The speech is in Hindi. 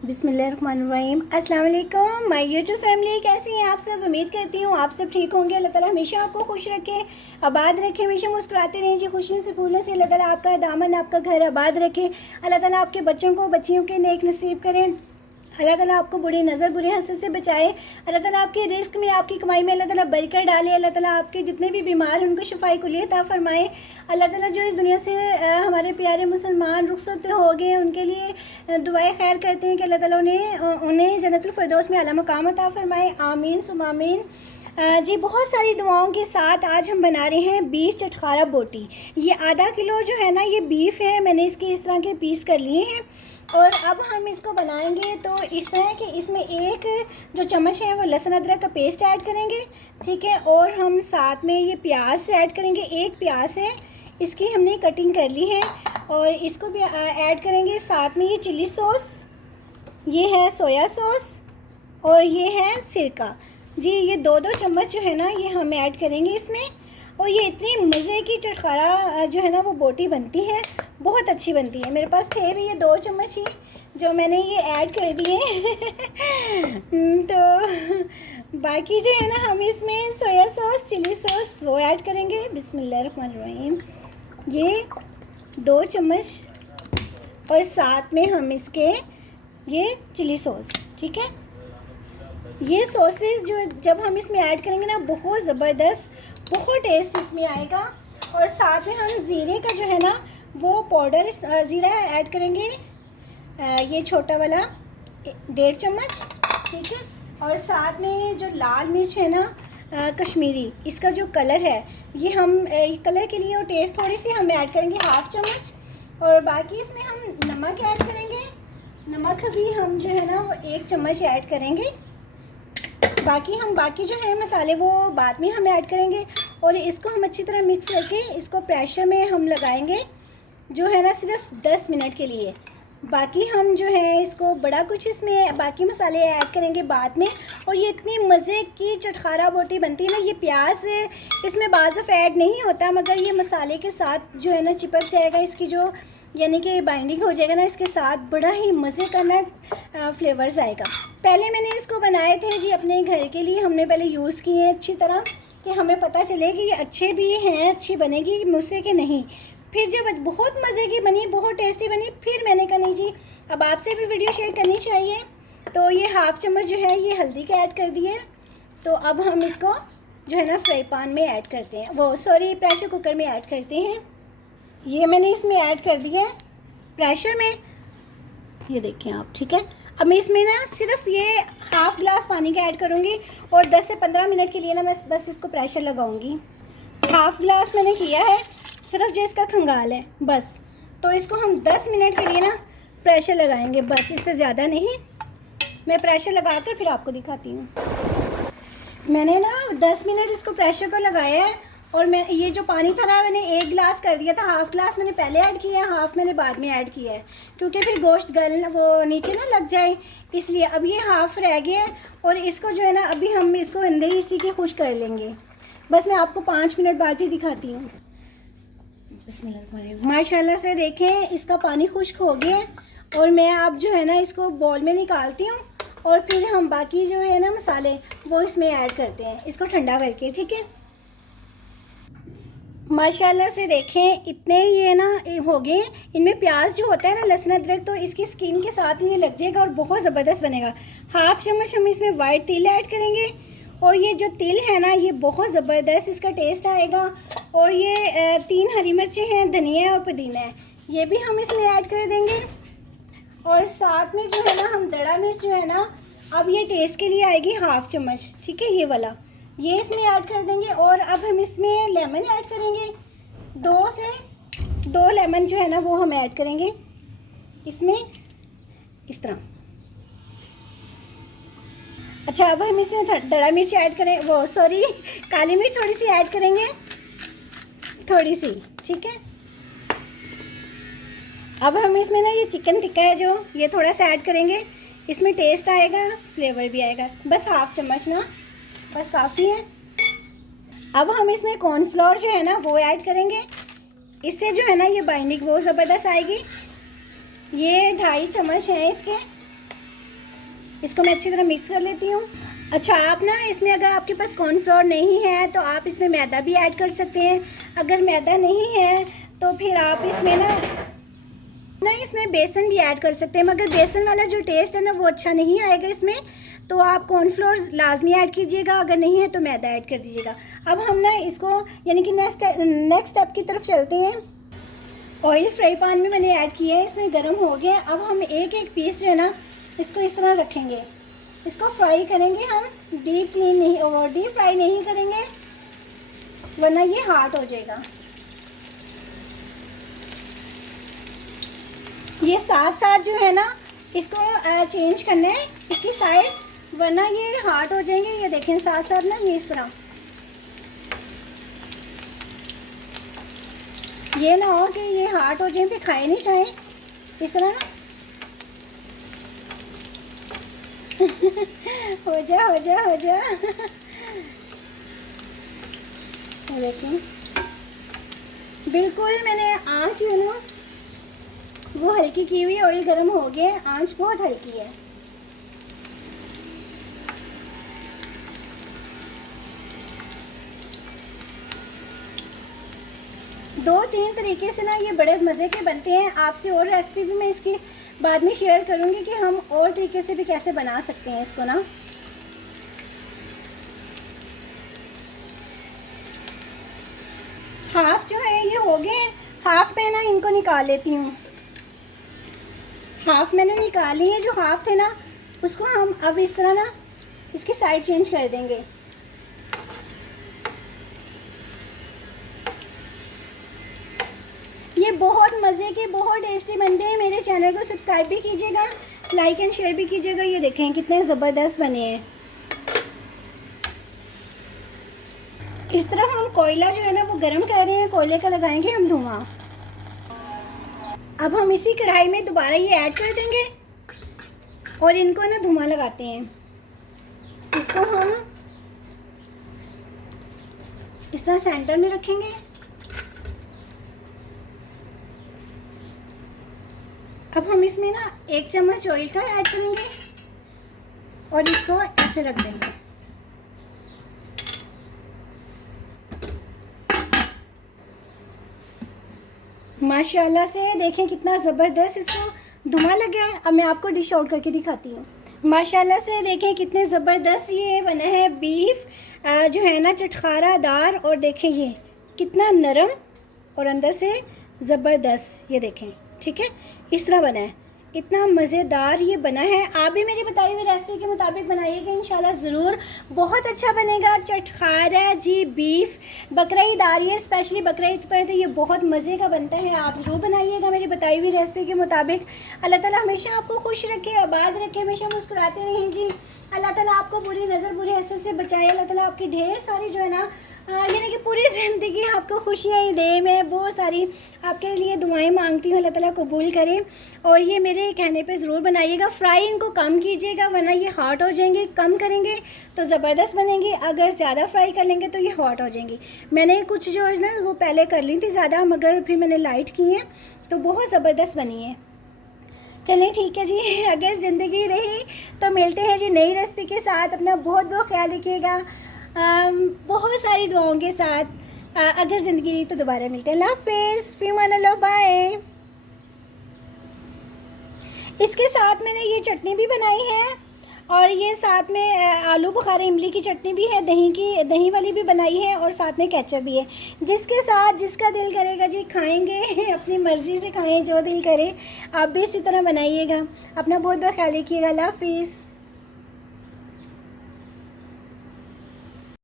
बिस्मिल्लाहिर्रहमानिर्रहीम। अस्सलाम वालेकुम माय यूट्यूब फैमिली, कैसी हैं आप सब। उम्मीद करती हूँ आप सब ठीक होंगे। अल्लाह ताला हमेशा आपको खुश रखे, आबाद रखे, हमेशा मुस्कुराते रहें जी। खुशियों से फूलों से अल्लाह ताला आपका दामन, आपका घर आबाद रखे। अल्लाह ताला आपके बच्चों को बच्चियों के नेक नसीब करें। अल्लाह ताला आपको बुरी नज़र, बुरे हसद से बचाए। अल्लाह ताला आपके रिस्क में, आपकी कमाई में अल्लाह ताला बरकत डाले। अल्लाह ताला आपके जितने भी बीमार हैं उनको शिफाई कुल्ली अता फरमाए। अल्लाह ताला जो इस दुनिया से हमारे प्यारे मुसलमान रुखसत हो गए उनके लिए दुआएं खैर करते हैं कि अल्लाह ताला उन्हें जन्नतुल फिरदौस में आला मकाम अता फरमाए। आमीन सुम आमीन। जी, बहुत सारी दुआओं के साथ आज हम बना रहे हैं बीफ चटखारा बोटी। ये आधा किलो जो है ना ये बीफ है, मैंने इसके इस तरह के पीस कर लिए हैं। और अब हम इसको बनाएंगे तो इस तरह कि इसमें एक जो चम्मच है वो लहसुन अदरक का पेस्ट ऐड करेंगे, ठीक है। और हम साथ में ये प्याज ऐड करेंगे, एक प्याज है इसकी हमने कटिंग कर ली है। और इसको भी ऐड करेंगे। साथ में ये चिली सॉस, ये है सोया सॉस और ये है सिरका। जी, ये दो दो चम्मच जो है ना ये हम ऐड करेंगे इसमें। और ये इतनी मज़े की चटखारा जो है ना वो बोटी बनती है, बहुत अच्छी बनती है। मेरे पास थे भी ये 2 चम्मच ही जो मैंने ये ऐड कर दिए तो बाकी जो है ना हम इसमें सोया सॉस, चिली सॉस वो ऐड करेंगे। बिस्मिल्लाहिर्रहमानिर्रहीम। ये 2 चम्मच और साथ में हम इसके ये चिली सॉस, ठीक है। ये सॉसेस जो जब हम इसमें ऐड करेंगे ना बहुत ज़बरदस्त, बहुत टेस्ट इसमें आएगा। और साथ में हम ज़ीरे का जो है ना वो पाउडर ज़ीरा ऐड करेंगे, ये छोटा वाला 1.5 चम्मच, ठीक है। और साथ में जो लाल मिर्च है ना कश्मीरी, इसका जो कलर है ये हम कलर के लिए और टेस्ट थोड़ी सी हम ऐड करेंगे 1/2 चम्मच। और बाकी इसमें हम नमक ऐड करेंगे, नमक भी हम जो है ना वो 1 चम्मच ऐड करेंगे। बाकी जो है मसाले वो बाद में हम ऐड करेंगे। और इसको हम अच्छी तरह मिक्स करके इसको प्रेशर में हम लगाएंगे जो है ना सिर्फ 10 मिनट के लिए। बाकी हम जो है इसको बड़ा कुछ इसमें बाकी मसाले ऐड करेंगे बाद में। और ये इतनी मज़े की चटखारा बोटी बनती है ना, ये प्याज इसमें बाज़ दफ़ा ऐड नहीं होता मगर ये मसाले के साथ जो है ना चिपक जाएगा, इसकी जो यानी कि बाइंडिंग हो जाएगा ना इसके साथ, बड़ा ही मज़े का ना फ्लेवर्स आएगा। पहले मैंने इसको बनाए थे जी अपने घर के लिए, हमने पहले यूज़ किए हैं अच्छी तरह कि हमें पता चले कि ये अच्छे भी हैं, अच्छी बनेगी मुझसे कि नहीं। फिर जब बहुत मज़े की बनी, बहुत टेस्टी बनी, फिर मैंने कहा नहीं जी अब आपसे भी वीडियो शेयर करनी चाहिए। तो ये 1/2 चम्मच जो है ये हल्दी का ऐड कर दिए। तो अब हम इसको जो है ना फ्राई पैन में ऐड करते हैं, प्रेशर कुकर में ऐड करते हैं। ये मैंने इसमें ऐड कर दिया है प्रेशर में, ये देखें आप, ठीक है। अब मैं इसमें ना सिर्फ ये 1/2 गिलास पानी का ऐड करूँगी और 10 से 15 मिनट के लिए ना मैं बस इसको प्रेशर लगाऊंगी। 1/2 गिलास मैंने किया है, सिर्फ जो इसका खंगाल है बस। तो इसको हम 10 मिनट के लिए ना प्रेशर लगाएंगे बस, इससे ज़्यादा नहीं। मैं प्रेशर लगा कर फिर आपको दिखाती हूँ। मैंने ना 10 मिनट इसको प्रेशर को लगाया है। और मैं ये जो पानी था ना मैंने 1 गिलास कर दिया था, 1/2 गिलास मैंने पहले ऐड किया है, 1/2 मैंने बाद में ऐड किया है क्योंकि फिर गोश्त गल वो नीचे ना लग जाए, इसलिए। अब ये 1/2 रह गया है और इसको जो है ना अभी हम इसको अंदर ही इसी के खुश कर लेंगे। बस मैं आपको 5 मिनट बाद भी दिखाती हूँ। बिस्मिल्लाह, माशाल्लाह से देखें इसका पानी खुश्क हो गया है। और मैं अब जो है ना इसको बॉल में निकालती हूँ और फिर हम बाकी जो है ना मसाले वो इसमें ऐड करते हैं इसको ठंडा करके, ठीक है। माशाल्लाह से देखें इतने ये ना हो गए। इनमें प्याज जो होता है ना लहसुन अदरक, तो इसकी स्किन के साथ ये लग जाएगा और बहुत ज़बरदस्त बनेगा। 1/2 चम्मच हम इसमें वाइट तिल ऐड करेंगे। और ये जो तिल है ना ये बहुत ज़बरदस्त इसका टेस्ट आएगा। और ये 3 हरी मिर्चें हैं, धनिया और पुदीना है, ये भी हम इसमें ऐड कर देंगे। और साथ में जो है ना हम दड़ा मिर्च जो है ना अब ये टेस्ट के लिए आएगी 1/2 चम्मच, ठीक है, ये वाला, ये इसमें ऐड कर देंगे। और अब हम इसमें लेमन ऐड करेंगे, 2 से 2 लेमन जो है ना वो हम ऐड करेंगे इसमें इस तरह। अच्छा, अब हम इसमें दड़ा मिर्च ऐड करें, काली मिर्च थोड़ी सी ऐड करेंगे, थोड़ी सी, ठीक है। अब हम इसमें ना ये चिकन टिक्का है जो ये थोड़ा सा ऐड करेंगे, इसमें टेस्ट आएगा, फ्लेवर भी आएगा। बस 1/2 चम्मच ना बस काफ़ी है। अब हम इसमें कॉर्नफ्लोर जो है ना वो ऐड करेंगे, इससे जो है ना ये बाइंडिंग बहुत ज़बरदस्त आएगी। ये 2.5 चम्मच हैं इसके, इसको मैं अच्छी तरह मिक्स कर लेती हूँ। अच्छा, आप ना इसमें अगर आपके पास कॉर्नफ्लोर नहीं है तो आप इसमें मैदा भी ऐड कर सकते हैं। अगर मैदा नहीं है तो फिर आप इसमें ना इसमें बेसन भी ऐड कर सकते हैं, मगर बेसन वाला जो टेस्ट है ना वो अच्छा नहीं आएगा इसमें, तो आप कॉर्नफ्लोर लाजमी ऐड कीजिएगा, अगर नहीं है तो मैदा ऐड कर दीजिएगा। अब हम ना इसको यानी कि नेक्स्ट स्टेप की तरफ चलते हैं। ऑयल फ्राई पैन में मैंने ऐड किया है, इसमें गर्म हो गया। अब हम एक एक पीस जो है ना इसको इस तरह रखेंगे, इसको फ्राई करेंगे हम, डीप फ्राई नहीं करेंगे वरना ये हार्ड हो जाएगा। ये साथ साथ जो है ना इसको चेंज करना है इसकी साइड, वरना ये हार्ड हो जाएंगे। ये देखें साथ साथ ना ये इस तरह, ये ना हो कि ये हार्ड हो जाए फिर खाए नहीं चाहे, इस तरह ना हो जा देखें बिल्कुल मैंने आँच जो है ना वो हल्की की हुई, ऑयल गर्म हो गया, आंच बहुत हल्की है। दो तीन तरीके से ना ये बड़े मज़े के बनते हैं। आपसे और रेसिपी भी मैं इसकी बाद में शेयर करूंगी कि हम और तरीके से भी कैसे बना सकते हैं इसको ना। हाफ जो है ये हो गए, हाफ में ना इनको निकाल लेती हूँ। हाफ मैंने निकाली है, जो हाफ थे ना उसको हम अब इस तरह ना इसकी साइड चेंज कर देंगे। ये बहुत मज़े के बहुत टेस्टी बनते हैं। मेरे चैनल को सब्सक्राइब भी कीजिएगा, लाइक एंड शेयर भी कीजिएगा। ये देखें कितने ज़बरदस्त बने हैं। इस तरह हम कोयला जो है ना वो गर्म कर रहे हैं, कोयले का लगाएंगे हम धुआं। अब हम इसी कढ़ाई में दोबारा ये ऐड कर देंगे और इनको ना धुआं लगाते हैं। इसको हम इस तरह सेंटर में रखेंगे। अब हम इसमें ना 1 चम्मच ऑयल का ऐड करेंगे और इसको ऐसे रख देंगे। माशाल्लाह से देखें कितना ज़बरदस्त इसको धुआं लगा है। अब मैं आपको डिश आउट करके दिखाती हूँ। माशाल्लाह से देखें कितने ज़बरदस्त ये बना है बीफ जो है ना चटखारादार, और देखें ये कितना नरम और अंदर से ज़बरदस्त। ये देखें ठीक है, इस तरह बना है, इतना मज़ेदार ये बना है। आप भी मेरी बताई हुई रेसिपी के मुताबिक बनाइएगा, इंशाल्लाह ज़रूर बहुत अच्छा बनेगा। चटखारा जी बीफ बकरा ईद आ रही है, स्पेशली बकरा ईद पर तो ये बहुत मज़े का बनता है। आप ज़रूर बनाइएगा मेरी बताई हुई रेसिपी के मुताबिक। अल्लाह ताला हमेशा आपको खुश रखे, आबाद रखे, हमेशा मुस्कुराते रहें जी। अल्लाह ताला आपको बुरी नज़र बुरी हैसियत से बचाए। अल्लाह ताला आपकी ढेर सारी जो है ना यानी कि पूरी ज़िंदगी आपको खुशियाँ ही दे। मैं बहुत सारी आपके लिए दुआएं मांगती हूँ, अल्लाह ताला कबूल करे। और ये मेरे कहने पे ज़रूर बनाइएगा। फ्राई इनको कम कीजिएगा वरना ये हॉट हो जाएंगे। कम करेंगे तो ज़बरदस्त बनेंगी, अगर ज़्यादा फ्राई कर लेंगे तो ये हॉट हो जाएंगी। मैंने कुछ जो है ना वो पहले कर ली थी ज़्यादा, मगर फिर मैंने लाइट की हैं तो बहुत ज़बरदस्त बनी है। चलें ठीक है जी, अगर ज़िंदगी रही तो मिलते हैं जी नई रेसिपी के साथ। अपना बहुत बहुत ख्याल रखिएगा, बहुत सारी दुआओं के साथ। अगर ज़िंदगी रही तो दोबारा मिलते हैं। अल्लाह हाफ़िज़, फ़ी अमान अल्लाह, बाय। इसके साथ मैंने ये चटनी भी बनाई है और ये साथ में आलू बुखारा इमली की चटनी भी है, दही वाली भी बनाई है और साथ में केचप भी है। जिसके साथ जिसका दिल करेगा जी खाएंगे अपनी मर्ज़ी से खाएं, जो दिल करे। आप भी इसी तरह बनाइएगा। अपना बहुत बहुत ख्याल रखिएगा। अल्लाह हाफ़िज़।